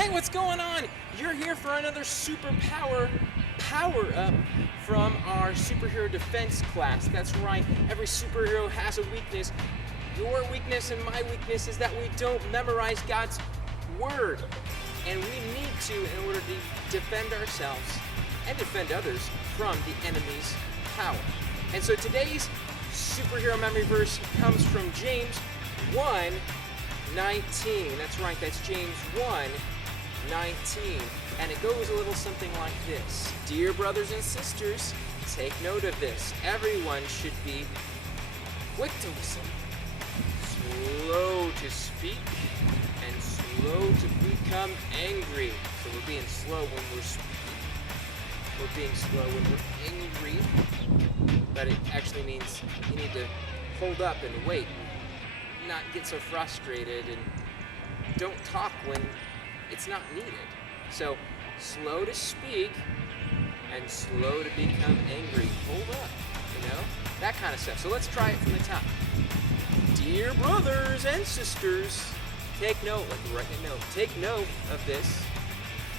Hey, what's going on? You're here for another superpower power up from our superhero defense class. That's right, every superhero has a weakness. Your weakness and my weakness is that we don't memorize God's word. And we need to in order to defend ourselves and defend others from the enemy's power. And so today's superhero memory verse comes from James 1:19. That's right, that's James 1:19. And it goes a little something like this. Dear brothers and sisters, take note of this. Everyone should be quick to listen, slow to speak, and slow to become angry. So we're being slow when we're speaking. We're being slow when we're angry. But it actually means you need to hold up and wait, and not get so frustrated, and don't talk when it's not needed. So slow to speak and slow to become angry. Hold up, that kind of stuff. So let's try it from the top. Dear brothers and sisters, take note, like write a note. Take note of this.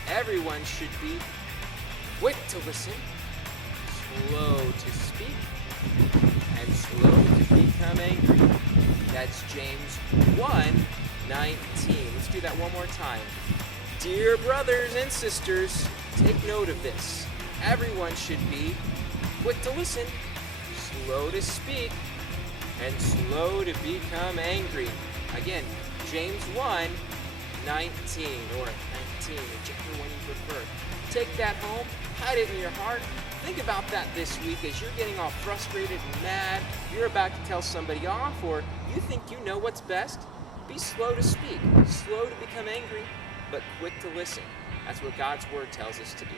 Everyone should be quick to listen, slow to speak, and slow to become angry. That's James 1:19. Let's do that one more time. Dear brothers and sisters, take note of this. Everyone should be quick to listen, slow to speak, and slow to become angry. Again, James 1:19 or 19, whichever one you prefer. Take that home, hide it in your heart. Think about that this week as you're getting all frustrated and mad, you're about to tell somebody off, or you think you know what's best. Be slow to speak, slow to become angry, but quick to listen. That's what God's word tells us to do.